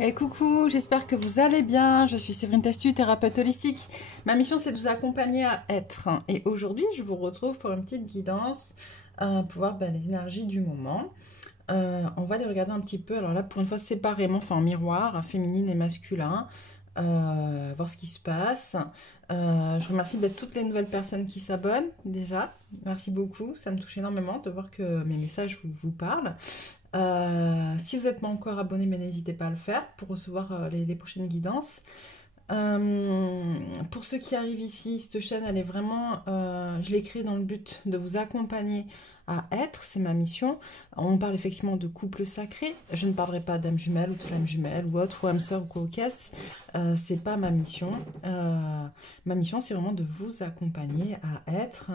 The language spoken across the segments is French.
Et coucou, j'espère que vous allez bien. Je suis Séverine Testu, thérapeute holistique. Ma mission, c'est de vous accompagner à être. Et aujourd'hui, je vous retrouve pour une petite guidance pour voir les énergies du moment. On va les regarder un petit peu. Alors là, pour une fois, séparément, enfin en miroir, féminine et masculin. Voir ce qui se passe. Je remercie toutes les nouvelles personnes qui s'abonnent déjà. Merci beaucoup, ça me touche énormément de voir que mes messages vous parlent. Si vous n'êtes pas encore abonné, mais n'hésitez pas à le faire pour recevoir les prochaines guidances. Pour ceux qui arrivent ici, cette chaîne, elle est vraiment, je l'ai créée dans le but de vous accompagner à être, c'est ma mission. On parle effectivement de couple sacré. Je ne parlerai pas d'âme jumelle ou de flamme jumelle ou autre, ou âme sœur ou co-caisse. C'est pas ma mission. Ma mission, c'est vraiment de vous accompagner à être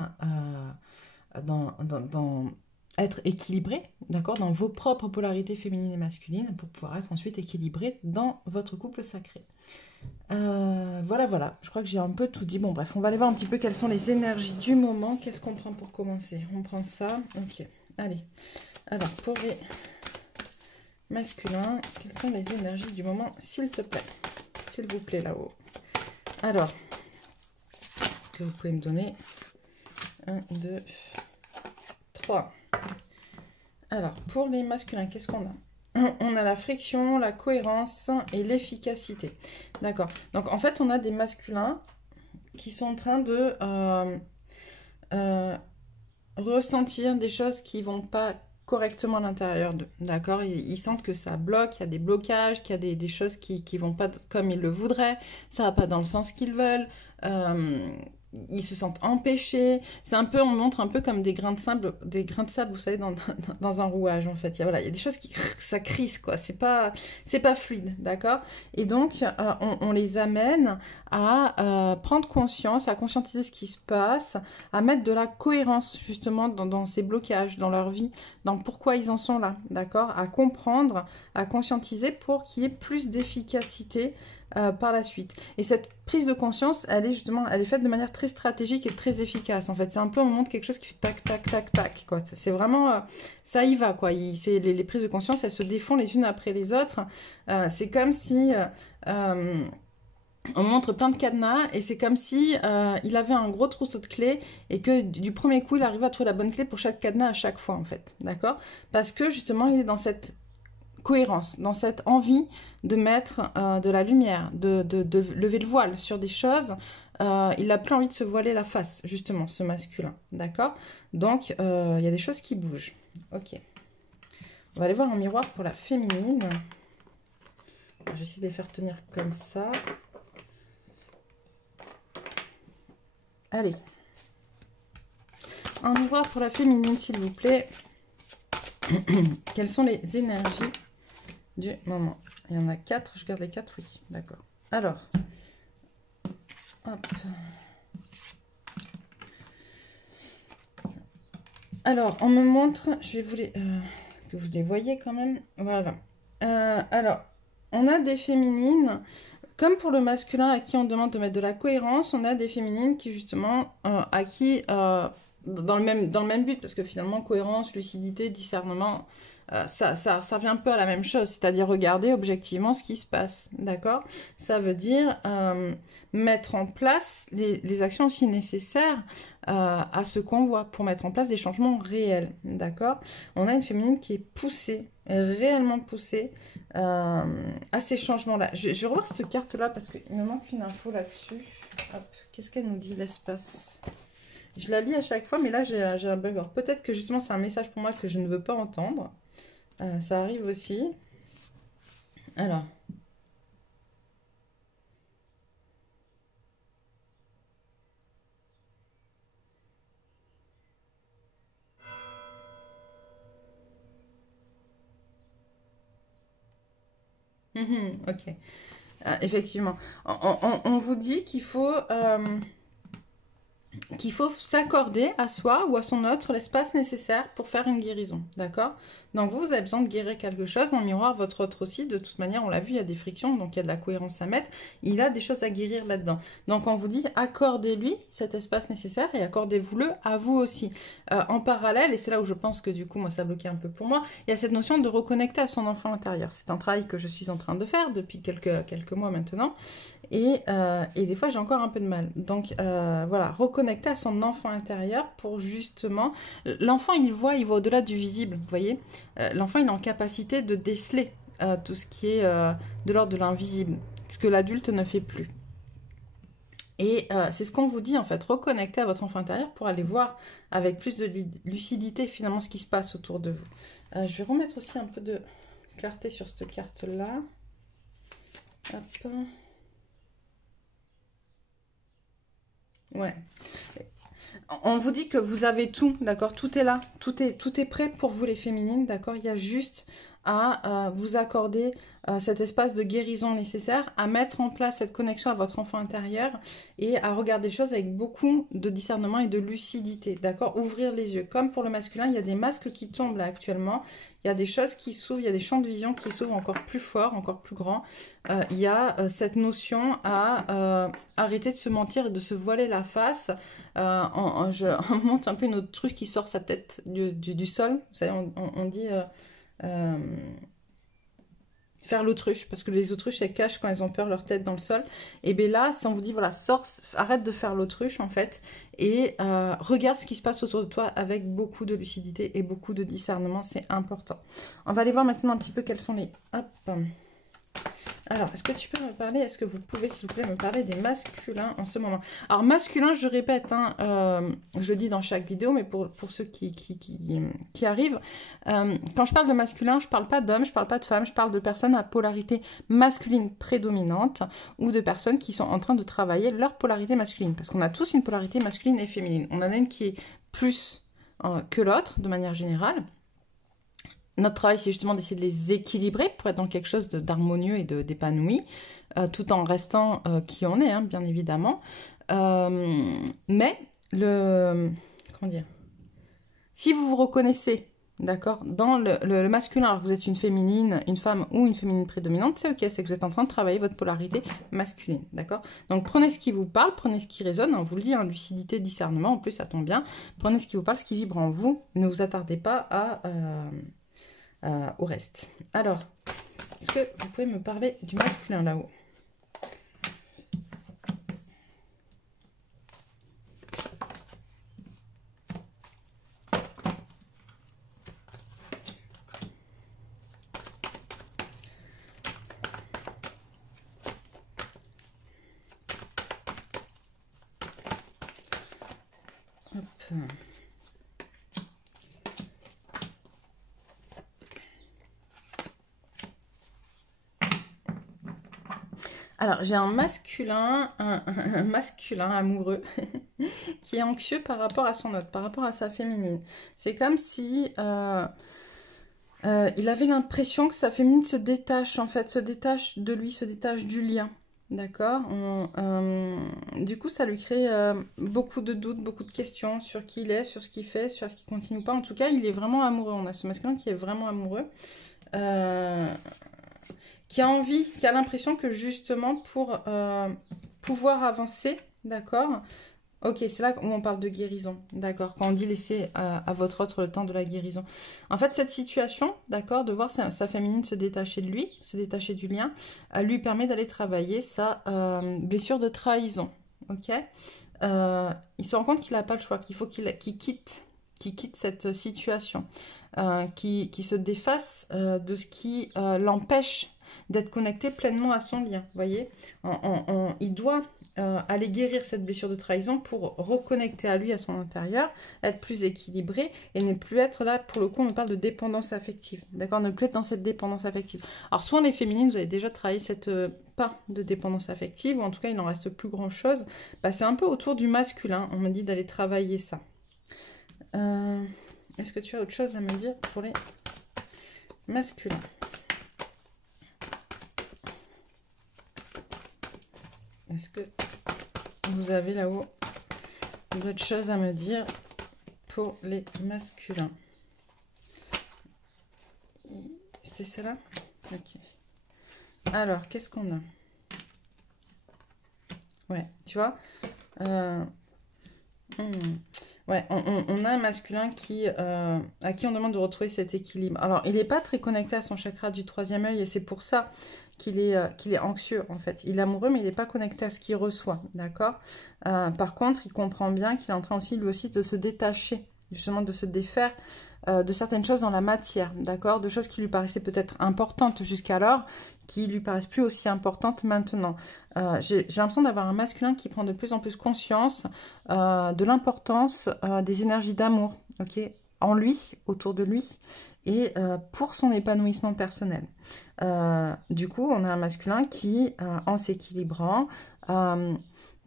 dans être équilibré, d'accord, dans vos propres polarités féminines et masculines pour pouvoir être ensuite équilibré dans votre couple sacré. Voilà, je crois que j'ai un peu tout dit. Bon, bref, on va aller voir un petit peu quelles sont les énergies du moment. Qu'est-ce qu'on prend pour commencer? On prend ça, ok, allez. Alors, pour les masculins, quelles sont les énergies du moment, s'il te plaît? S'il vous plaît, là-haut. Alors, est-ce que vous pouvez me donner 1, 2, 3. Alors, pour les masculins, qu'est-ce qu'on a? On a la friction, la cohérence et l'efficacité. D'accord. Donc, en fait, on a des masculins qui sont en train de ressentir des choses qui vont pas correctement à l'intérieur d'eux. D'accord. Ils sentent que ça bloque, il y a des blocages, qu'il y a des choses qui vont pas comme ils le voudraient, ça va pas dans le sens qu'ils veulent. Ils se sentent empêchés. C'est un peu, on montre un peu comme des grains de sable, vous savez, dans un rouage en fait. Il y a des choses qui ça crisse quoi. C'est pas fluide, d'accord. Et donc on les amène à prendre conscience, à conscientiser ce qui se passe, à mettre de la cohérence justement dans ces blocages, dans leur vie, dans pourquoi ils en sont là, d'accord. À comprendre, à conscientiser pour qu'il y ait plus d'efficacité par la suite. Et cette prise de conscience, elle est faite de manière très stratégique et très efficace. En fait, c'est un peu, on montre quelque chose qui fait tac, tac, tac, tac, quoi. C'est vraiment, ça y va, quoi. Les prises de conscience, elles se défont les unes après les autres. C'est comme si on montre plein de cadenas et c'est comme si il avait un gros trousseau de clés et que du premier coup, il arrive à trouver la bonne clé pour chaque cadenas à chaque fois, en fait. D'accord? Parce que justement, il est dans cette cohérence, dans cette envie de mettre de la lumière, de lever le voile sur des choses. Il n'a plus envie de se voiler la face, justement, ce masculin. D'accord? Donc, il y a des choses qui bougent. Ok. On va aller voir en miroir pour la féminine. Je vais essayer de les faire tenir comme ça. Allez. En miroir pour la féminine, s'il vous plaît. Quelles sont les énergies du moment? Il y en a 4, je garde les 4, oui, d'accord. Alors, hop. Alors, on me montre, je vais vous les... que vous les voyez quand même, voilà. Alors, on a des féminines, comme pour le masculin à qui on demande de mettre de la cohérence, on a des féminines qui justement, à qui... dans le même but, parce que finalement, cohérence, lucidité, discernement, ça revient un peu à la même chose, c'est-à-dire regarder objectivement ce qui se passe, d'accord? Ça veut dire mettre en place les actions aussi nécessaires à ce qu'on voit, pour mettre en place des changements réels, d'accord? On a une féminine qui est poussée, réellement poussée à ces changements-là. Je vais revoir cette carte-là, parce qu'il me manque une info là-dessus. Qu'est-ce qu'elle nous dit, l'espace? Je la lis à chaque fois, mais là, j'ai un bug. Alors, peut-être que justement, c'est un message pour moi que je ne veux pas entendre. Ça arrive aussi. Alors. Ok. Effectivement. On vous dit qu'il faut... qu'il faut s'accorder à soi ou à son autre l'espace nécessaire pour faire une guérison, d'accord? Donc vous avez besoin de guérir quelque chose, en miroir votre autre aussi, de toute manière on l'a vu, il y a des frictions, donc il y a de la cohérence à mettre, il a des choses à guérir là-dedans. Donc on vous dit accordez-lui cet espace nécessaire et accordez-vous-le à vous aussi. En parallèle, et c'est là où je pense que du coup moi ça bloquait un peu pour moi, il y a cette notion de reconnecter à son enfant intérieur. C'est un travail que je suis en train de faire depuis quelques mois maintenant. Et des fois, j'ai encore un peu de mal. Donc, voilà, reconnecter à son enfant intérieur pour justement... L'enfant, il voit au-delà du visible, vous voyez. L'enfant, il est en capacité de déceler tout ce qui est de l'ordre de l'invisible, ce que l'adulte ne fait plus. Et c'est ce qu'on vous dit, en fait, reconnecter à votre enfant intérieur pour aller voir avec plus de lucidité, finalement, ce qui se passe autour de vous. Je vais remettre aussi un peu de clarté sur cette carte-là. Hop. Ouais. On vous dit que vous avez tout, d'accord? Tout est là, tout est prêt pour vous les féminines, d'accord? Il y a juste à vous accorder cet espace de guérison nécessaire, à mettre en place cette connexion à votre enfant intérieur et à regarder les choses avec beaucoup de discernement et de lucidité, d'accord? Ouvrir les yeux. Comme pour le masculin, il y a des masques qui tombent là actuellement, il y a des choses qui s'ouvrent, il y a des champs de vision qui s'ouvrent encore plus forts, encore plus grands. Il y a cette notion à arrêter de se mentir et de se voiler la face. On monte un peu une autre truc qui sort sa tête du sol. Vous savez, on dit... faire l'autruche, parce que les autruches elles cachent quand elles ont peur leur tête dans le sol. Et bien là, si on vous dit voilà, sors, arrête de faire l'autruche en fait, et regarde ce qui se passe autour de toi avec beaucoup de lucidité et beaucoup de discernement, c'est important. On va aller voir maintenant un petit peu quels sont les... Hop. Alors, est-ce que tu peux me parler, est-ce que vous pouvez, s'il vous plaît, me parler des masculins en ce moment? Alors, masculin, je répète, hein, je le dis dans chaque vidéo, mais pour ceux qui arrivent, quand je parle de masculin, je ne parle pas d'hommes, je ne parle pas de femmes, je parle de personnes à polarité masculine prédominante ou de personnes qui sont en train de travailler leur polarité masculine. Parce qu'on a tous une polarité masculine et féminine. On en a une qui est plus que l'autre, de manière générale. Notre travail, c'est justement d'essayer de les équilibrer pour être dans quelque chose d'harmonieux et d'épanoui, tout en restant qui on est, hein, bien évidemment. Mais, comment dire, si vous vous reconnaissez, d'accord, dans le masculin, alors que vous êtes une féminine, une femme ou une féminine prédominante, c'est ok, c'est que vous êtes en train de travailler votre polarité masculine, d'accord? Donc prenez ce qui vous parle, prenez ce qui résonne, on vous le dit, hein, lucidité, discernement, en plus ça tombe bien, prenez ce qui vous parle, ce qui vibre en vous, ne vous attardez pas au reste. Alors, est-ce que vous pouvez me parler du masculin là-haut? Hop. Alors, j'ai un masculin amoureux qui est anxieux par rapport à son autre, par rapport à sa féminine. C'est comme si il avait l'impression que sa féminine se détache, en fait, se détache de lui, se détache du lien. D'accord? Du coup, ça lui crée beaucoup de doutes, beaucoup de questions sur qui il est, sur ce qu'il fait, sur ce qu'il continue pas. En tout cas, il est vraiment amoureux. On a ce masculin qui est vraiment amoureux. Qui a envie, qui a l'impression que justement pour pouvoir avancer, d'accord? Ok, c'est là où on parle de guérison, d'accord? Quand on dit laisser à votre autre le temps de la guérison. En fait, cette situation, d'accord, de voir sa féminine se détacher de lui, se détacher du lien, lui permet d'aller travailler sa blessure de trahison, ok? Il se rend compte qu'il n'a pas le choix, qu'il faut qu'il quitte cette situation, qu'il se défasse de ce qui l'empêche d'être connecté pleinement à son lien, vous voyez. Il doit aller guérir cette blessure de trahison pour reconnecter à lui, à son intérieur, être plus équilibré et ne plus être là, pour le coup, on parle de dépendance affective, d'accord, ne plus être dans cette dépendance affective. Alors, soit les féminines, vous avez déjà travaillé cette part de dépendance affective, ou en tout cas, il n'en reste plus grand-chose, bah, c'est un peu autour du masculin, on me dit d'aller travailler ça. Est-ce que tu as autre chose à me dire pour les masculins? Est-ce que vous avez là-haut d'autres choses à me dire pour les masculins? C'était celle-là? Ok. Alors, qu'est-ce qu'on a? Ouais, tu vois, ouais, on a un masculin à qui on demande de retrouver cet équilibre. Alors, il n'est pas très connecté à son chakra du troisième œil et c'est pour ça qu'il est anxieux, en fait. Il est amoureux, mais il n'est pas connecté à ce qu'il reçoit, d'accord? Par contre, il comprend bien qu'il est en train aussi, lui aussi, de se détacher, justement, de se défaire de certaines choses dans la matière, d'accord? De choses qui lui paraissaient peut-être importantes jusqu'alors, qui lui paraissent plus aussi importantes maintenant. J'ai l'impression d'avoir un masculin qui prend de plus en plus conscience de l'importance des énergies d'amour, ok, en lui, autour de lui, et pour son épanouissement personnel. Du coup, on a un masculin qui, en s'équilibrant,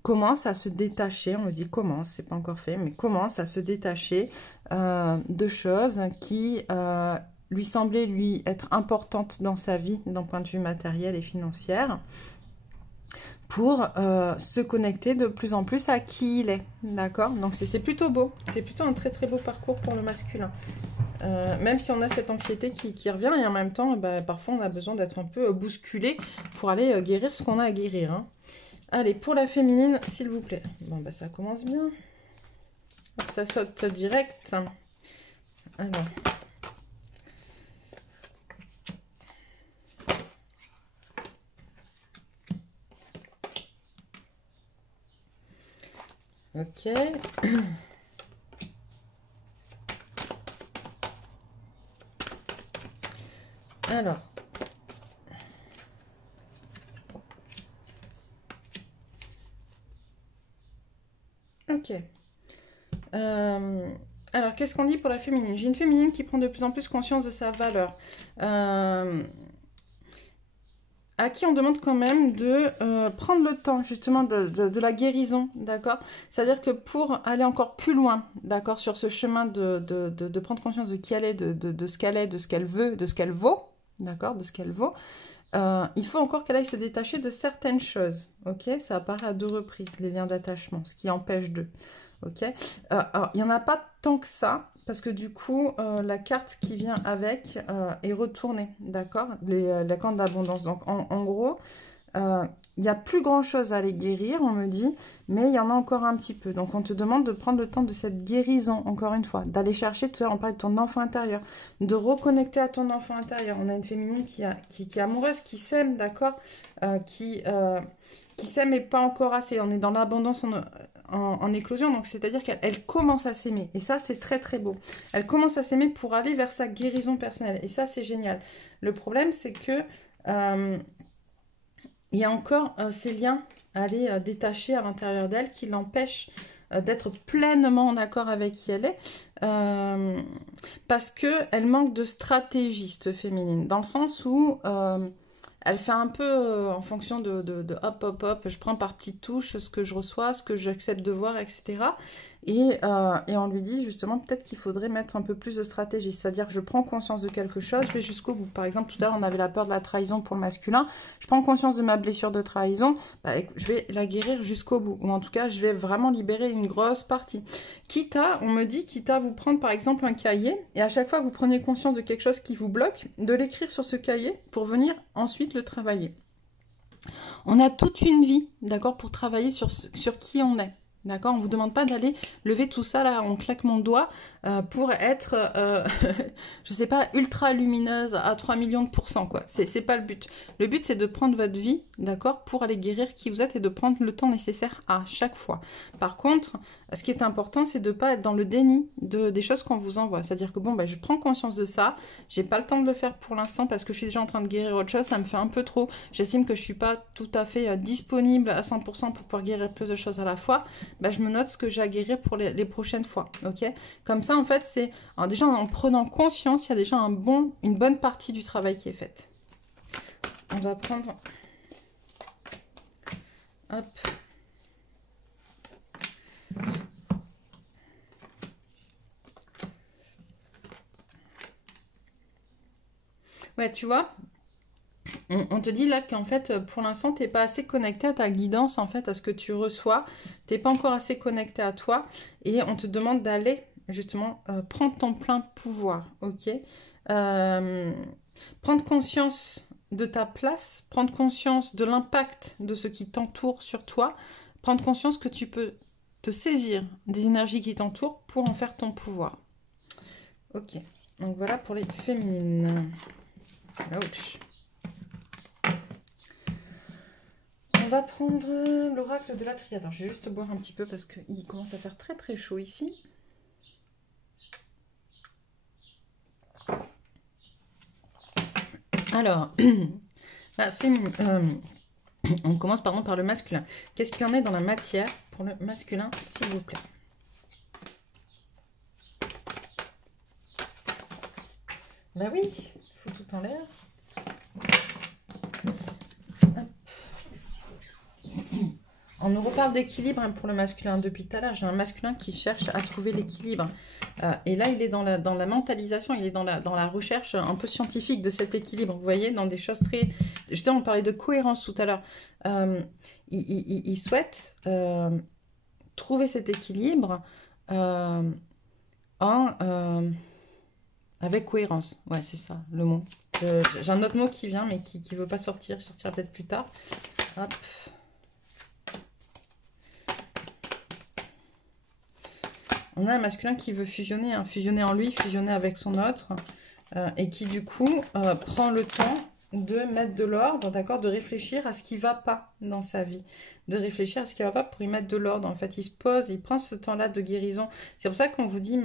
commence à se détacher, on me dit commence, c'est pas encore fait, mais commence à se détacher de choses qui lui semblaient lui être importantes dans sa vie, d'un point de vue matériel et financier, pour se connecter de plus en plus à qui il est, d'accord? Donc c'est plutôt beau, c'est plutôt un très très beau parcours pour le masculin. Même si on a cette anxiété qui revient, et en même temps, bah, parfois on a besoin d'être un peu bousculé pour aller guérir ce qu'on a à guérir, hein. Allez, pour la féminine, s'il vous plaît. Bon, bah ça commence bien. Ça saute direct. Alors. Ok. Alors. Ok. Alors, qu'est-ce qu'on dit pour la féminine? J'ai une féminine qui prend de plus en plus conscience de sa valeur. À qui on demande quand même de prendre le temps justement de la guérison, d'accord? C'est-à-dire que pour aller encore plus loin, d'accord, sur ce chemin de prendre conscience de qui elle est, de ce qu'elle est, de ce qu'elle veut, de ce qu'elle vaut, d'accord, de ce qu'elle vaut, il faut encore qu'elle aille se détacher de certaines choses, ok? Ça apparaît à 2 reprises, les liens d'attachement, ce qui empêche d'eux, ok? Alors, il n'y en a pas tant que ça, parce que du coup, la carte qui vient avec est retournée, d'accord? La carte d'abondance. Donc, en gros, il n'y a plus grand-chose à aller guérir, on me dit, mais il y en a encore un petit peu. Donc, on te demande de prendre le temps de cette guérison, encore une fois, d'aller chercher, tout à l'heure, on parlait de ton enfant intérieur, de reconnecter à ton enfant intérieur. On a une féminine qui est amoureuse, qui s'aime, d'accord? Qui s'aime, mais pas encore assez. On est dans l'abondance en éclosion, donc c'est-à-dire qu'elle commence à s'aimer, et ça c'est très très beau. Elle commence à s'aimer pour aller vers sa guérison personnelle, et ça c'est génial. Le problème c'est que il y a encore ces liens à aller détacher à l'intérieur d'elle qui l'empêchent d'être pleinement en accord avec qui elle est, parce qu'elle manque de stratégie, cette féminine, dans le sens où elle fait un peu en fonction de hop, hop, hop, je prends par petites touches ce que je reçois, ce que j'accepte de voir, etc. Et on lui dit justement peut-être qu'il faudrait mettre un peu plus de stratégie. C'est-à-dire que je prends conscience de quelque chose, je vais jusqu'au bout. Par exemple, tout à l'heure, on avait la peur de la trahison pour le masculin. Je prends conscience de ma blessure de trahison, bah, je vais la guérir jusqu'au bout. Ou en tout cas, je vais vraiment libérer une grosse partie. On me dit, quitte à vous prendre par exemple un cahier, et à chaque fois que vous prenez conscience de quelque chose qui vous bloque, de l'écrire sur ce cahier pour venir ensuite le travailler. On a toute une vie, d'accord, pour travailler sur qui on est. D'accord, on ne vous demande pas d'aller lever tout ça, là, on claque mon doigt pour être, je sais pas, ultra lumineuse à 3 millions de %, quoi. C'est pas le but. Le but, c'est de prendre votre vie, d'accord, pour aller guérir qui vous êtes et de prendre le temps nécessaire à chaque fois. Par contre, ce qui est important, c'est de ne pas être dans le déni des choses qu'on vous envoie. C'est-à-dire que, bon, bah, je prends conscience de ça, j'ai pas le temps de le faire pour l'instant parce que je suis déjà en train de guérir autre chose, ça me fait un peu trop. J'estime que je suis pas tout à fait disponible à 100% pour pouvoir guérir plus de choses à la fois. Bah, je me note ce que j'ai à guérir pour les prochaines fois, ok? Comme ça, en fait, c'est déjà en prenant conscience, il y a déjà une bonne partie du travail qui est faite. On va prendre, hop, ouais, tu vois, On te dit là qu'en fait, pour l'instant, tu n'es pas assez connecté à ta guidance, en fait, à ce que tu reçois. Tu n'es pas encore assez connecté à toi. Et on te demande d'aller, justement, prendre ton plein pouvoir, ok? Prendre conscience de ta place, prendre conscience de l'impact de ce qui t'entoure sur toi, prendre conscience que tu peux te saisir des énergies qui t'entourent pour en faire ton pouvoir. Ok, donc voilà pour les féminines. Ouch. On va prendre l'oracle de la triade. Alors, je vais juste boire un petit peu parce qu'il commence à faire très très chaud ici. Alors, la féminine. On commence pardon, par le masculin. Qu'est-ce qu'il en est dans la matière pour le masculin, s'il vous plaît? Bah oui, il faut tout en l'air. On nous reparle d'équilibre hein, pour le masculin. Depuis tout à l'heure, j'ai un masculin qui cherche à trouver l'équilibre. Et là, il est dans la mentalisation, il est dans la recherche un peu scientifique de cet équilibre. Vous voyez, dans des choses très... Justement, on parlait de cohérence tout à l'heure. Il souhaite trouver cet équilibre avec cohérence. Ouais, c'est ça, le mot. J'ai un autre mot qui vient, mais qui ne veut pas sortir. Il sortira peut-être plus tard. Hop. On a un masculin qui veut fusionner, hein, fusionner en lui, fusionner avec son autre, et qui du coup prend le temps de mettre de l'ordre, d'accord, de réfléchir à ce qui ne va pas dans sa vie, de réfléchir à ce qui ne va pas pour y mettre de l'ordre. En fait, il se pose, il prend ce temps-là de guérison. C'est pour ça qu'on vous dit,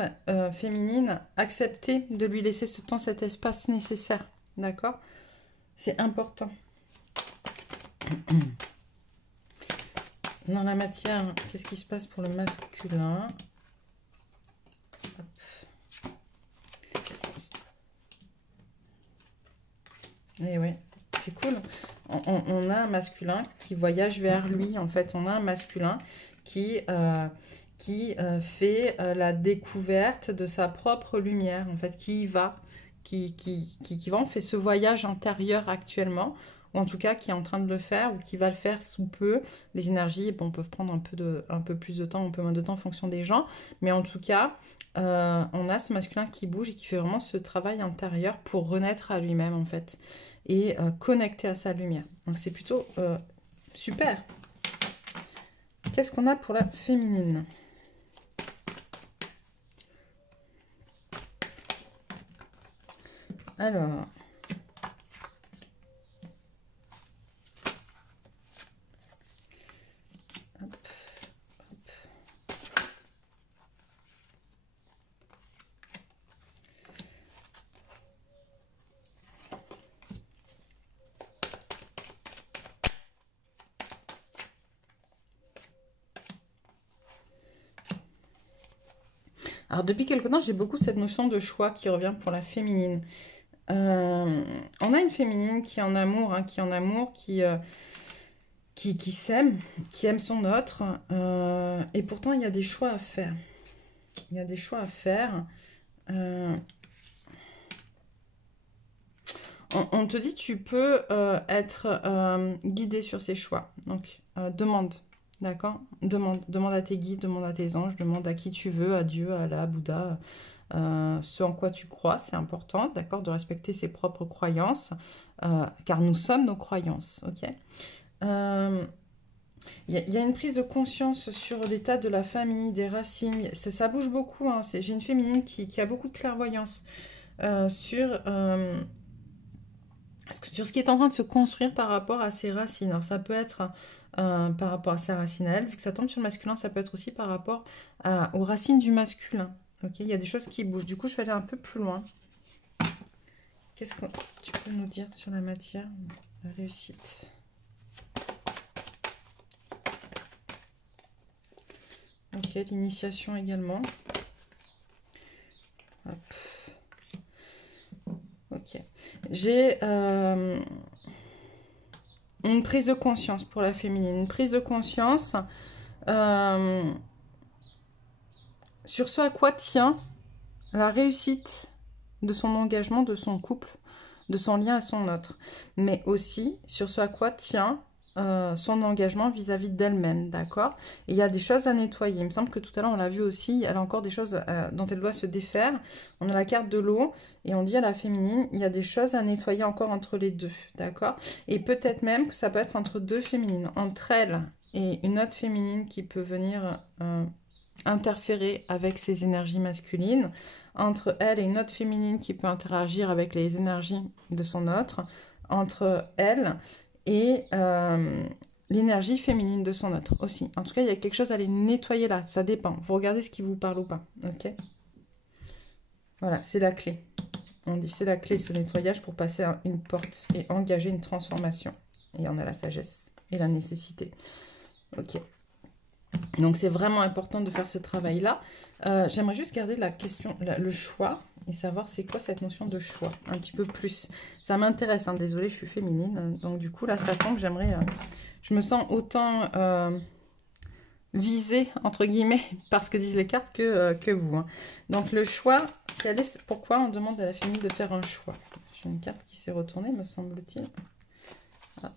féminine, acceptez de lui laisser ce temps, cet espace nécessaire, d'accord? C'est important. Dans la matière, qu'est-ce qui se passe pour le masculin? Et ouais, c'est cool. On a un masculin qui voyage vers lui. En fait, on a un masculin qui fait la découverte de sa propre lumière. En fait, qui va, on fait ce voyage intérieur actuellement, ou en tout cas qui est en train de le faire, ou qui va le faire sous peu. Les énergies, bon, peuvent prendre un peu plus de temps, un peu moins de temps en fonction des gens. Mais en tout cas, on a ce masculin qui bouge et qui fait vraiment ce travail intérieur pour renaître à lui-même, en fait. Et connecté à sa lumière. Donc c'est plutôt super. Qu'est-ce qu'on a pour la féminine? Alors... Alors, depuis quelque temps, j'ai beaucoup cette notion de choix qui revient pour la féminine. On a une féminine qui est en amour, hein, qui s'aime, qui aime son autre. Et pourtant, il y a des choix à faire. Il y a des choix à faire. On te dit tu peux être guidé sur ces choix. Donc, demande. D'accord? Demande à tes guides, demande à tes anges, demande à qui tu veux, à Dieu, à Allah, à Bouddha, ce en quoi tu crois. C'est important, d'accord, de respecter ses propres croyances, car nous sommes nos croyances, ok? Il y a une prise de conscience sur l'état de la famille, des racines. Ça bouge beaucoup, hein. J'ai une féminine qui a beaucoup de clairvoyance sur ce qui est en train de se construire par rapport à ses racines. Alors ça peut être par rapport à ses racines à elle, vu que ça tombe sur le masculin, ça peut être aussi par rapport aux racines du masculin. Ok, il y a des choses qui bougent. Du coup, je vais aller un peu plus loin. Qu'est-ce que tu peux nous dire sur la matière, la réussite? Ok, l'initiation également. Hop. Ok. J'ai une prise de conscience pour la féminine. Une prise de conscience sur ce à quoi tient la réussite de son engagement, de son couple, de son lien à son autre, mais aussi sur ce à quoi tient son engagement vis-à-vis d'elle-même, d'accord? Il y a des choses à nettoyer. Il me semble que tout à l'heure, on l'a vu aussi, elle a encore des choses dont elle doit se défaire. On a la carte de l'eau et on dit à la féminine, il y a des choses à nettoyer encore entre les deux, d'accord? Et peut-être même que ça peut être entre deux féminines, entre elle et une autre féminine qui peut venir interférer avec ses énergies masculines, entre elle et une autre féminine qui peut interagir avec les énergies de son autre, entre elle et l'énergie féminine de son autre aussi. En tout cas, il y a quelque chose à les nettoyer là, ça dépend. Vous regardez ce qui vous parle ou pas, ok? Voilà, c'est la clé. On dit c'est la clé, ce nettoyage, pour passer à une porte et engager une transformation. Et on a la sagesse et la nécessité. Ok. Donc, c'est vraiment important de faire ce travail-là. J'aimerais juste garder la question, le choix, et savoir c'est quoi cette notion de choix, un petit peu plus. Ça m'intéresse, hein, désolée, je suis féminine. Donc, du coup, là, ça tombe, j'aimerais... je me sens autant visée, entre guillemets, par ce que disent les cartes que vous. Hein. Donc, le choix, pourquoi on demande à la féminine de faire un choix? J'ai une carte qui s'est retournée, me semble-t-il. Hop.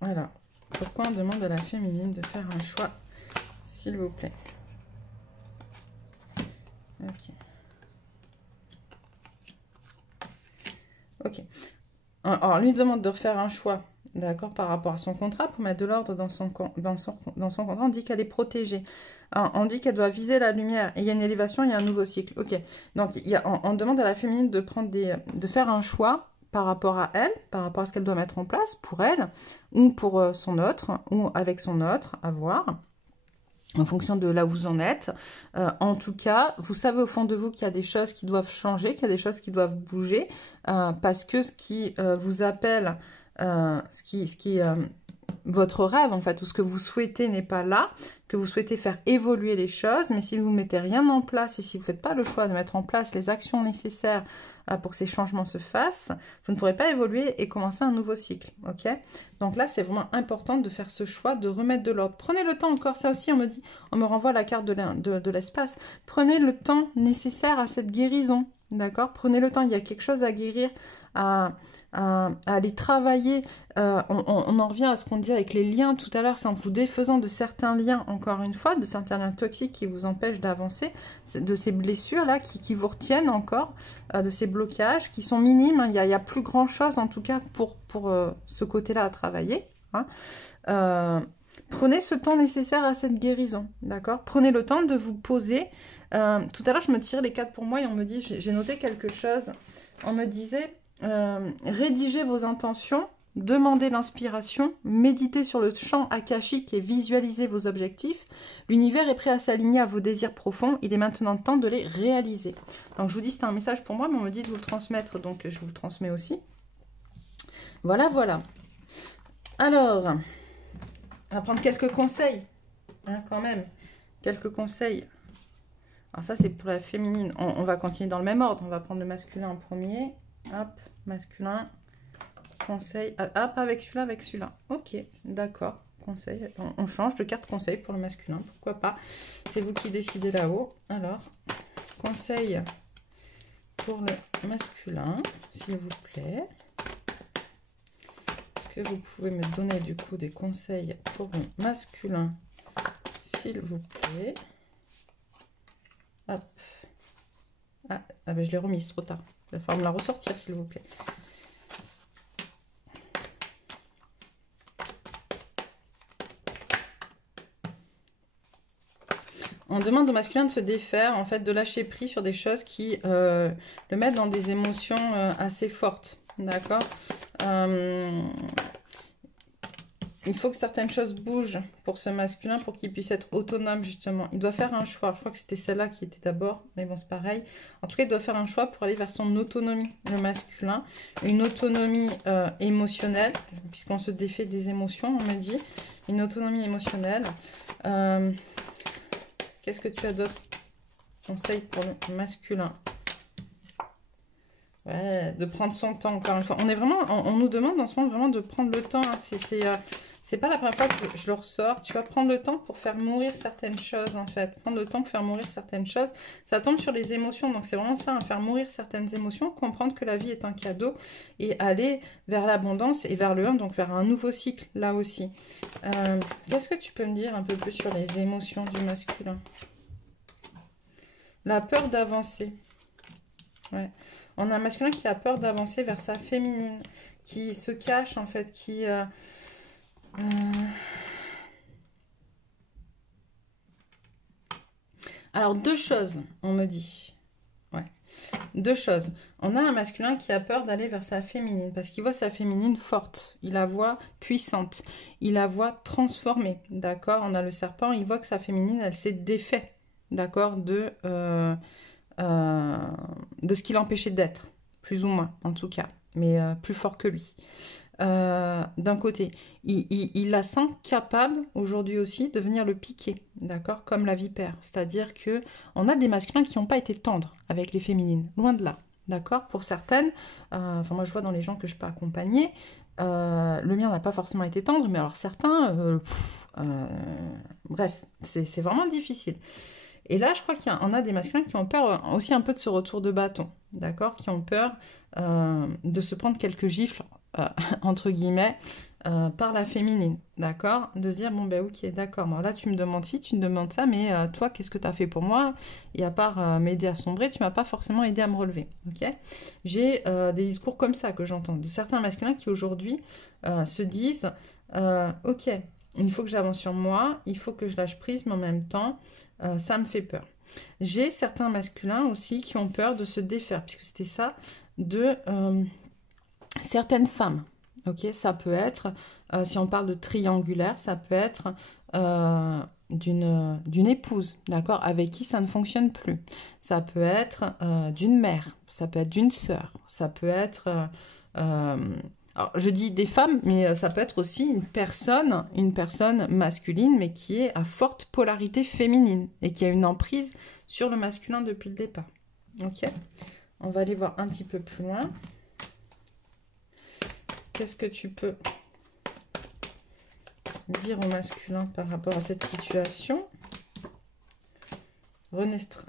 Voilà. Pourquoi on demande à la féminine de faire un choix, s'il vous plaît? Ok. Ok. Alors, lui demande de refaire un choix, d'accord, par rapport à son contrat, pour mettre de l'ordre dans son contrat. On dit qu'elle est protégée. On dit qu'elle doit viser la lumière. Et il y a une élévation, il y a un nouveau cycle. Ok. Donc, on demande à la féminine de faire un choix par rapport à elle, par rapport à ce qu'elle doit mettre en place pour elle, ou pour son autre, ou avec son autre, à voir, en fonction de là où vous en êtes. En tout cas, vous savez au fond de vous qu'il y a des choses qui doivent changer, qu'il y a des choses qui doivent bouger, parce que ce qui vous appelle, votre rêve, en fait, ou ce que vous souhaitez n'est pas là, que vous souhaitez faire évoluer les choses, mais si vous ne mettez rien en place, et si vous ne faites pas le choix de mettre en place les actions nécessaires pour que ces changements se fassent, vous ne pourrez pas évoluer et commencer un nouveau cycle, ok? Donc là, c'est vraiment important de faire ce choix, de remettre de l'ordre. Prenez le temps, encore ça aussi, on me renvoie la carte de l'espace. Prenez le temps nécessaire à cette guérison, d'accord? Prenez le temps, il y a quelque chose à guérir, à aller travailler. On en revient à ce qu'on dit avec les liens tout à l'heure, c'est en vous défaisant de certains liens, encore une fois, de certains liens toxiques qui vous empêchent d'avancer, de ces blessures-là qui vous retiennent encore, de ces blocages qui sont minimes. Hein. Il y a plus grand-chose, en tout cas, pour ce côté-là à travailler. Hein. Prenez ce temps nécessaire à cette guérison, d'accord? Prenez le temps de vous poser. Tout à l'heure, je me tirais les cartes pour moi et on me dit, j'ai noté quelque chose. On me disait... rédigez vos intentions, demandez l'inspiration, méditez sur le champ akashique et visualisez vos objectifs. L'univers est prêt à s'aligner à vos désirs profonds. Il est maintenant temps de les réaliser. Donc je vous dis, c'est un message pour moi, mais on me dit de vous le transmettre, donc je vous le transmets aussi. Voilà, voilà. Alors, on va prendre quelques conseils, hein, quand même. Quelques conseils. Alors ça, c'est pour la féminine. On va continuer dans le même ordre. On va prendre le masculin en premier. Hop, masculin, conseil, hop, avec celui-là, ok, d'accord, conseil, on change de carte conseil pour le masculin, pourquoi pas, c'est vous qui décidez là-haut. Alors, conseil pour le masculin, s'il vous plaît, est-ce que vous pouvez me donner du coup des conseils pour le masculin, s'il vous plaît? Hop, ah ben je l'ai remise trop tard. Il va falloir me la ressortir, s'il vous plaît. On demande au masculin de se défaire, en fait, de lâcher prise sur des choses qui le mettent dans des émotions assez fortes. D'accord? Il faut que certaines choses bougent pour ce masculin, pour qu'il puisse être autonome, justement. Il doit faire un choix. Je crois que c'était celle-là qui était d'abord, mais bon, c'est pareil. En tout cas, il doit faire un choix pour aller vers son autonomie, le masculin. Une autonomie émotionnelle, puisqu'on se défait des émotions, on me dit. Une autonomie émotionnelle. Qu'est-ce que tu as d'autre? Conseil pour le masculin. Ouais, de prendre son temps, encore une fois. On est vraiment, on nous demande en ce moment vraiment de prendre le temps. Hein. C'est pas la première fois que je le ressors. Tu vas prendre le temps pour faire mourir certaines choses, en fait. Prendre le temps pour faire mourir certaines choses. Ça tombe sur les émotions, donc c'est vraiment ça, hein, faire mourir certaines émotions, comprendre que la vie est un cadeau et aller vers l'abondance et vers le 1, donc vers un nouveau cycle, là aussi. Qu'est-ce que tu peux me dire un peu plus sur les émotions du masculin? La peur d'avancer. Ouais. On a un masculin qui a peur d'avancer vers sa féminine, qui se cache, en fait, qui... Alors, deux choses, on me dit. Ouais. Deux choses. On a un masculin qui a peur d'aller vers sa féminine, parce qu'il voit sa féminine forte, il la voit puissante, il la voit transformée, d'accord? On a le serpent, il voit que sa féminine, elle s'est défaite, d'accord, de ce qui l'empêchait d'être, plus ou moins, en tout cas, mais plus fort que lui. D'un côté, il la sent capable aujourd'hui aussi de venir le piquer, d'accord, comme la vipère. C'est-à-dire que on a des masculins qui n'ont pas été tendres avec les féminines, loin de là, d'accord. Pour certaines, enfin moi je vois dans les gens que je peux accompagner, le mien n'a pas forcément été tendre, mais alors certains, bref, c'est vraiment difficile. Et là, je crois qu'on a des masculins qui ont peur aussi un peu de ce retour de bâton, d'accord, qui ont peur de se prendre quelques gifles. Entre guillemets, par la féminine, d'accord? De se dire, bon ben ok, d'accord, moi là tu me demandes ci, tu me demandes ça, mais toi, qu'est-ce que tu as fait pour moi? Et à part m'aider à sombrer, tu m'as pas forcément aidé à me relever, ok? J'ai des discours comme ça que j'entends, de certains masculins qui aujourd'hui se disent, ok, il faut que j'avance sur moi, il faut que je lâche prise, mais en même temps, ça me fait peur. J'ai certains masculins aussi qui ont peur de se défaire, puisque c'était ça, de... certaines femmes, ok, ça peut être, si on parle de triangulaire, ça peut être d'une épouse, d'accord, avec qui ça ne fonctionne plus. Ça peut être d'une mère, ça peut être d'une sœur, ça peut être, alors je dis des femmes, mais ça peut être aussi une personne masculine, mais qui est à forte polarité féminine et qui a une emprise sur le masculin depuis le départ. Ok, on va aller voir un petit peu plus loin. Qu'est-ce que tu peux dire au masculin par rapport à cette situation? Renaître.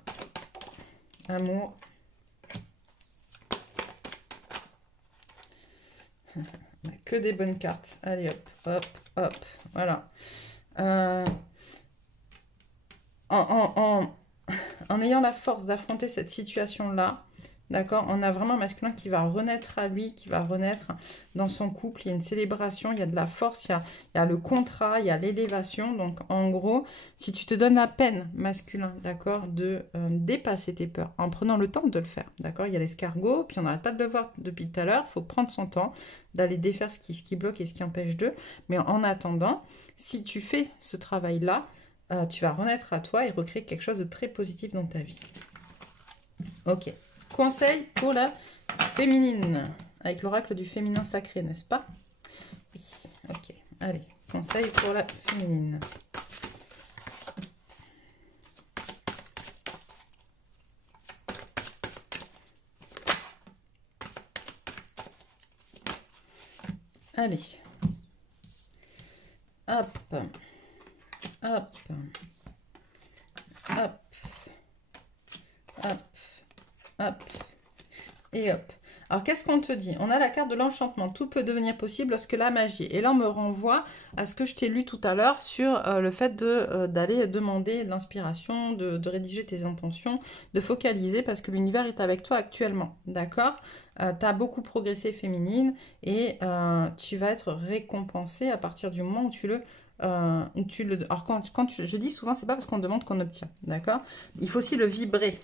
Amour. On n'a que des bonnes cartes. Allez, hop, hop, hop. Voilà. En ayant la force d'affronter cette situation-là, d'accord, on a vraiment un masculin qui va renaître à lui, qui va renaître dans son couple. Il y a une célébration, il y a de la force, il y a le contrat, il y a l'élévation. Donc, en gros, si tu te donnes la peine, masculin, d'accord, de dépasser tes peurs, en prenant le temps de le faire, d'accord. Il y a l'escargot, puis on n'arrête pas de le voir depuis tout à l'heure. Il faut prendre son temps d'aller défaire ce qui bloque et ce qui empêche d'eux. Mais en attendant, si tu fais ce travail-là, tu vas renaître à toi et recréer quelque chose de très positif dans ta vie. Ok. Conseil pour la féminine, avec l'oracle du féminin sacré, n'est-ce pas? Oui, ok. Allez, conseil pour la féminine. Allez. Hop. Hop. Hop. Hop. Hop. Et hop. Alors, qu'est-ce qu'on te dit? On a la carte de l'enchantement. Tout peut devenir possible lorsque la magie. Et là, on me renvoie à ce que je t'ai lu tout à l'heure sur le fait d'aller demander de l'inspiration, de rédiger tes intentions, de focaliser parce que l'univers est avec toi actuellement. D'accord? Tu as beaucoup progressé féminine et tu vas être récompensée à partir du moment où tu le... alors je dis souvent, c'est pas parce qu'on demande qu'on obtient, d'accord? Il faut aussi le vibrer.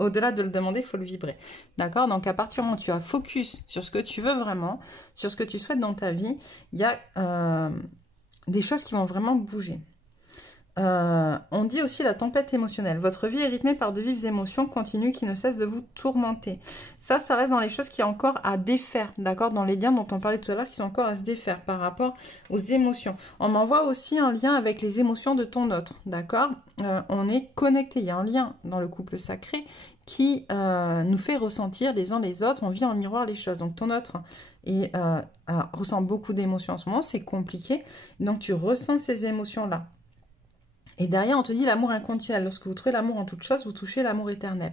Au-delà de le demander, il faut le vibrer, d'accord? Donc à partir du moment où tu as focus sur ce que tu veux vraiment, sur ce que tu souhaites dans ta vie, il y a des choses qui vont vraiment bouger. On dit aussi la tempête émotionnelle. Votre vie est rythmée par de vives émotions continues qui ne cessent de vous tourmenter. Ça reste dans les choses qui est encore à défaire, d'accord? Dans les liens dont on parlait tout à l'heure, qui sont encore à se défaire par rapport aux émotions. On m'envoie aussi un lien avec les émotions de ton autre, d'accord? On est connecté, il y a un lien dans le couple sacré qui nous fait ressentir les uns les autres. On vit en miroir les choses. Donc ton autre ressent beaucoup d'émotions en ce moment, c'est compliqué. Donc tu ressens ces émotions-là. Et derrière, on te dit l'amour inconditionnel. Lorsque vous trouvez l'amour en toute chose, vous touchez l'amour éternel.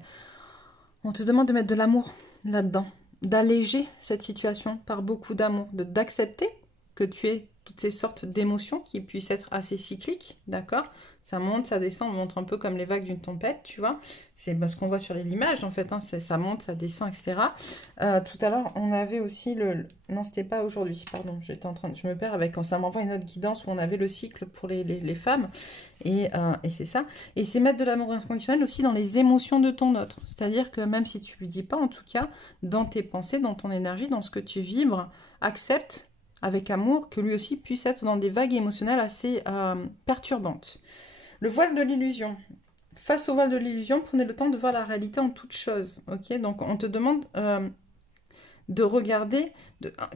On te demande de mettre de l'amour là-dedans, d'alléger cette situation par beaucoup d'amour, d'accepter que tu aies toutes ces sortes d'émotions qui puissent être assez cycliques, d'accord? Ça monte, ça descend, on montre un peu comme les vagues d'une tempête, tu vois? C'est ce qu'on voit sur l'image, en fait, hein, ça monte, ça descend, etc. Tout à l'heure, on avait aussi Non, c'était pas aujourd'hui, pardon, je me perds avec... Ça m'envoie une autre guidance où on avait le cycle pour les femmes, et c'est ça. Et c'est mettre de l'amour inconditionnel aussi dans les émotions de ton autre. C'est-à-dire que même si tu lui dis pas, en tout cas, dans tes pensées, dans ton énergie, dans ce que tu vibres, accepte avec amour, que lui aussi puisse être dans des vagues émotionnelles assez perturbantes. Le voile de l'illusion. Face au voile de l'illusion, prenez le temps de voir la réalité en toute chose. Ok, donc on te demande de regarder,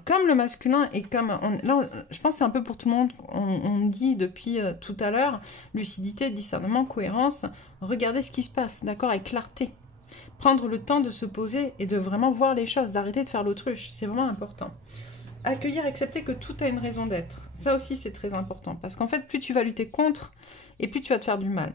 comme le masculin et comme... là, je pense que c'est un peu pour tout le monde, on dit depuis tout à l'heure, lucidité, discernement, cohérence, regardez ce qui se passe, d'accord, avec clarté. Prendre le temps de se poser et de vraiment voir les choses, d'arrêter de faire l'autruche, c'est vraiment important. Accueillir, accepter que tout a une raison d'être. Ça aussi, c'est très important. Parce qu'en fait, plus tu vas lutter contre, et plus tu vas te faire du mal.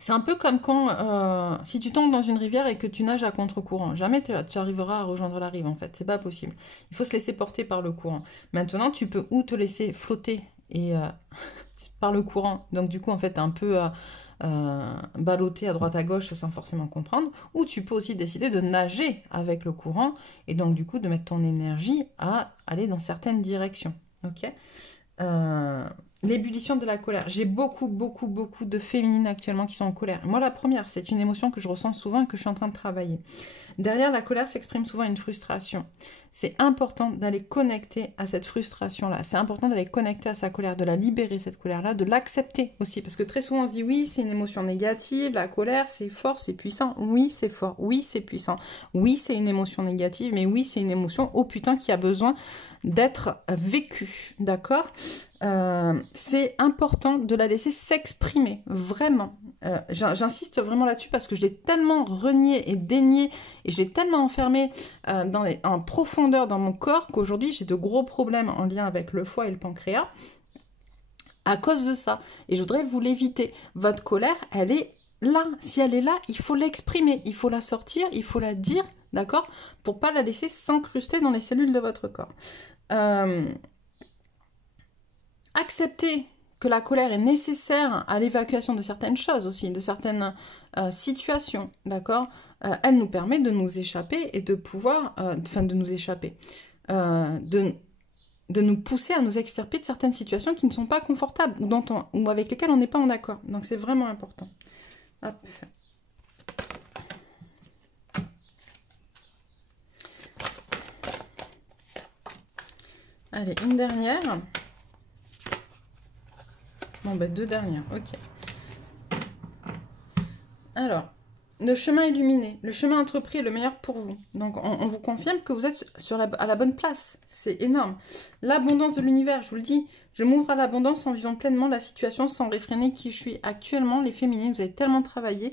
C'est un peu comme quand, si tu tombes dans une rivière et que tu nages à contre-courant. Jamais tu arriveras à rejoindre la rive, en fait. C'est pas possible. Il faut se laisser porter par le courant. Maintenant, tu peux ou te laisser flotter et par le courant. Donc, du coup, en fait, t'es un peu... ballotté à droite à gauche sans forcément comprendre, ou tu peux aussi décider de nager avec le courant et donc du coup de mettre ton énergie à aller dans certaines directions. Ok, l'ébullition de la colère. J'ai beaucoup de féminines actuellement qui sont en colère. Moi la première, c'est une émotion que je ressens souvent et que je suis en train de travailler. Derrière la colère s'exprime souvent une frustration. C'est important d'aller connecter à cette frustration-là. C'est important d'aller connecter à sa colère, de la libérer, cette colère-là, de l'accepter aussi. Parce que très souvent, on se dit, oui, c'est une émotion négative, la colère, c'est fort, c'est puissant. Oui, c'est fort, oui, c'est puissant. Oui, c'est une émotion négative, mais oui, c'est une émotion, oh putain, qui a besoin d'être vécue, d'accord? C'est important de la laisser s'exprimer, vraiment. J'insiste vraiment là-dessus parce que je l'ai tellement renié et dénié et je l'ai tellement enfermé en profondeur dans mon corps qu'aujourd'hui j'ai de gros problèmes en lien avec le foie et le pancréas à cause de ça. Et je voudrais vous l'éviter. Votre colère, elle est là. Si elle est là, il faut l'exprimer, il faut la sortir, il faut la dire, d'accord? Pour pas la laisser s'incruster dans les cellules de votre corps. Accepter que la colère est nécessaire à l'évacuation de certaines choses aussi, de certaines situations, d'accord? Elle nous permet de nous échapper et de pouvoir, de nous échapper, de nous pousser à nous extirper de certaines situations qui ne sont pas confortables ou avec lesquelles on n'est pas en accord. Donc c'est vraiment important. Hop. Allez, une dernière. Bon, ben, deux dernières, ok. Alors, le chemin illuminé, le chemin entrepris est le meilleur pour vous. Donc, on vous confirme que vous êtes à la bonne place. C'est énorme. L'abondance de l'univers, je vous le dis, je m'ouvre à l'abondance en vivant pleinement la situation sans réfréner qui je suis. Actuellement, les féminines, vous avez tellement travaillé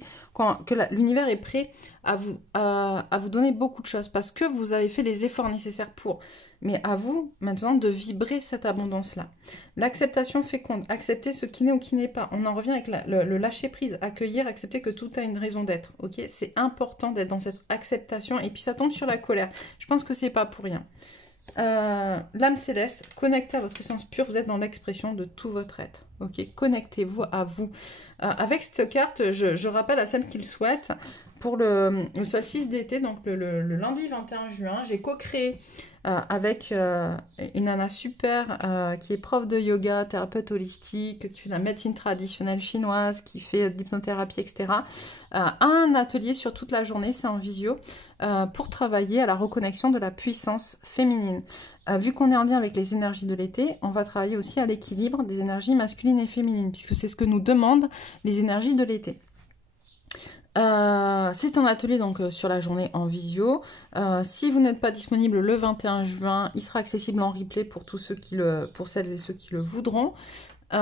que l'univers est prêt à vous donner beaucoup de choses parce que vous avez fait les efforts nécessaires pour. Mais à vous, maintenant, de vibrer cette abondance-là. L'acceptation féconde, accepter ce qui n'est ou qui n'est pas. On en revient avec le lâcher-prise, accueillir, accepter que tout a une raison d'être. Ok, c'est important d'être dans cette acceptation. Et puis, ça tombe sur la colère. Je pense que c'est pas pour rien. L'âme céleste, connectez à votre essence pure. Vous êtes dans l'expression de tout votre être. Ok, connectez-vous à vous. Avec cette carte, je rappelle à celles qui le souhaitent, pour le solstice d'été, donc le lundi 21 juin, j'ai co-créé avec une nana super qui est prof de yoga, thérapeute holistique, qui fait de la médecine traditionnelle chinoise, qui fait de l'hypnothérapie, etc. Un atelier sur toute la journée, c'est en visio, pour travailler à la reconnexion de la puissance féminine. Vu qu'on est en lien avec les énergies de l'été, on va travailler aussi à l'équilibre des énergies masculines et féminines, puisque c'est ce que nous demandent les énergies de l'été. C'est un atelier donc sur la journée en visio. Si vous n'êtes pas disponible le 21 juin, il sera accessible en replay pour tous ceux pour celles et ceux qui le voudront. Quoi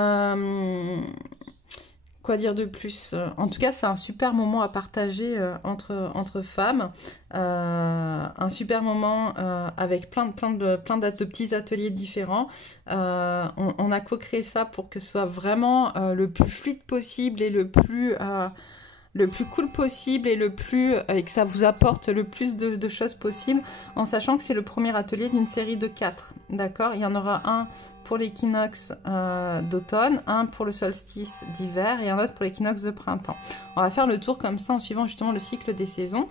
Quoi dire de plus? En tout cas, c'est un super moment à partager entre femmes. Un super moment avec plein de petits ateliers différents. On a co-créé ça pour que ce soit vraiment le plus fluide possible et le plus cool possible et et que ça vous apporte le plus de choses possibles, en sachant que c'est le premier atelier d'une série de 4. D'accord? Il y en aura un pour l'équinoxe d'automne, un pour le solstice d'hiver et un autre pour l'équinoxe de printemps. On va faire le tour comme ça en suivant justement le cycle des saisons.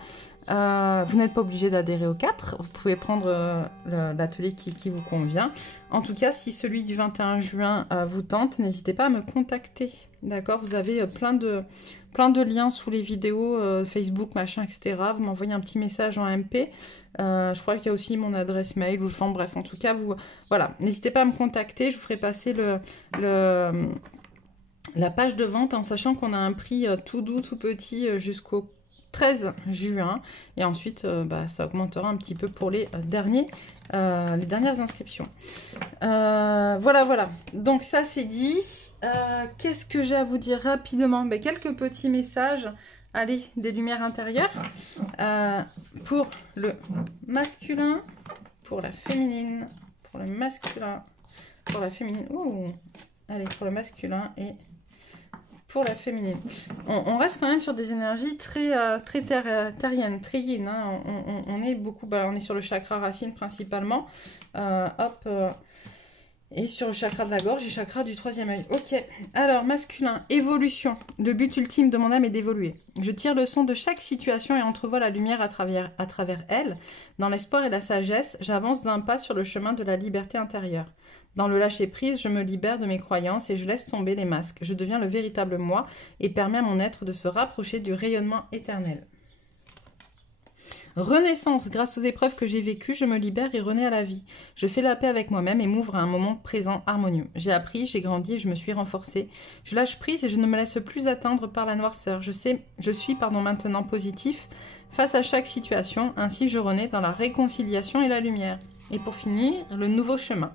Vous n'êtes pas obligé d'adhérer aux 4, vous pouvez prendre l'atelier qui vous convient. En tout cas, si celui du 21 juin vous tente, n'hésitez pas à me contacter. D'accord? Vous avez plein de liens sous les vidéos, Facebook, machin, etc. Vous m'envoyez un petit message en MP. Je crois qu'il y a aussi mon adresse mail. Enfin bref, en tout cas, voilà. N'hésitez pas à me contacter. Je vous ferai passer la page de vente en sachant qu'on a un prix tout doux, tout petit jusqu'au 13 juin. Et ensuite, ça augmentera un petit peu pour les dernières inscriptions. Voilà. Donc ça, c'est dit. Qu'est-ce que j'ai à vous dire rapidement? Quelques petits messages. Allez, des lumières intérieures. Pour le masculin, pour la féminine, pour le masculin, pour la féminine. Ouh. Allez, pour le masculin et pour la féminine. On reste quand même sur des énergies très terriennes, très yin. Hein. On est beaucoup, on est sur le chakra racine principalement. Et sur le chakra de la gorge et chakra du 3e œil. Ok, alors masculin, évolution. Le but ultime de mon âme est d'évoluer. Je tire leçon de chaque situation et entrevois la lumière à travers elle. Dans l'espoir et la sagesse, j'avance d'un pas sur le chemin de la liberté intérieure. Dans le lâcher-prise, je me libère de mes croyances et je laisse tomber les masques. Je deviens le véritable moi et permets à mon être de se rapprocher du rayonnement éternel. Renaissance, grâce aux épreuves que j'ai vécues, je me libère et renais à la vie. Je fais la paix avec moi-même et m'ouvre à un moment présent harmonieux. J'ai appris, j'ai grandi et je me suis renforcée. Je lâche prise et je ne me laisse plus atteindre par la noirceur. Je suis maintenant positif face à chaque situation. Ainsi, je renais dans la réconciliation et la lumière. Et pour finir, le nouveau chemin.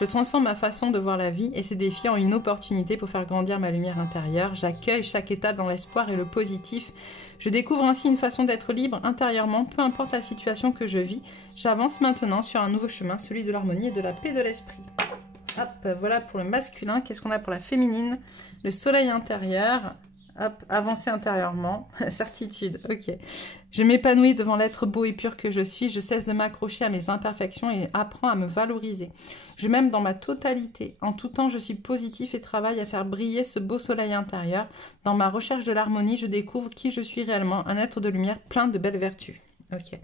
Je transforme ma façon de voir la vie et ses défis en une opportunité pour faire grandir ma lumière intérieure. J'accueille chaque étape dans l'espoir et le positif. Je découvre ainsi une façon d'être libre intérieurement, peu importe la situation que je vis. J'avance maintenant sur un nouveau chemin, celui de l'harmonie et de la paix de l'esprit. Hop, voilà pour le masculin. Qu'est-ce qu'on a pour la féminine? Le soleil intérieur. Hop, avancer intérieurement. Certitude, ok. Je m'épanouis devant l'être beau et pur que je suis. Je cesse de m'accrocher à mes imperfections et apprends à me valoriser. Je m'aime dans ma totalité. En tout temps, je suis positif et travaille à faire briller ce beau soleil intérieur. Dans ma recherche de l'harmonie, je découvre qui je suis réellement, un être de lumière plein de belles vertus. Ok.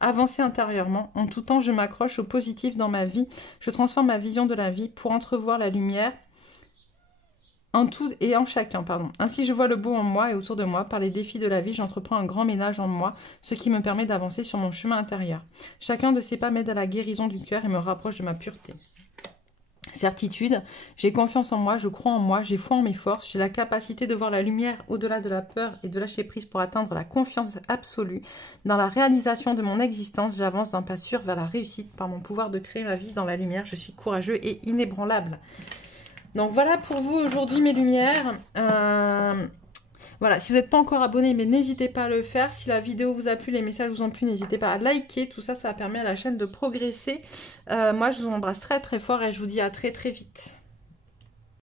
Avancer intérieurement. En tout temps, je m'accroche au positif dans ma vie. Je transforme ma vision de la vie pour entrevoir la lumière en tout et en chacun, pardon. Ainsi, je vois le beau en moi et autour de moi. Par les défis de la vie, j'entreprends un grand ménage en moi, ce qui me permet d'avancer sur mon chemin intérieur. Chacun de ces pas m'aide à la guérison du cœur et me rapproche de ma pureté. Certitude, j'ai confiance en moi, je crois en moi, j'ai foi en mes forces, j'ai la capacité de voir la lumière au-delà de la peur et de lâcher prise pour atteindre la confiance absolue. Dans la réalisation de mon existence, j'avance d'un pas sûr vers la réussite par mon pouvoir de créer ma vie dans la lumière. Je suis courageux et inébranlable. Donc voilà pour vous aujourd'hui mes lumières. Voilà, si vous n'êtes pas encore abonné, mais n'hésitez pas à le faire. Si la vidéo vous a plu, les messages vous ont plu, n'hésitez pas à liker. Tout ça, ça permet à la chaîne de progresser. Moi, je vous embrasse très très fort et je vous dis à très très vite.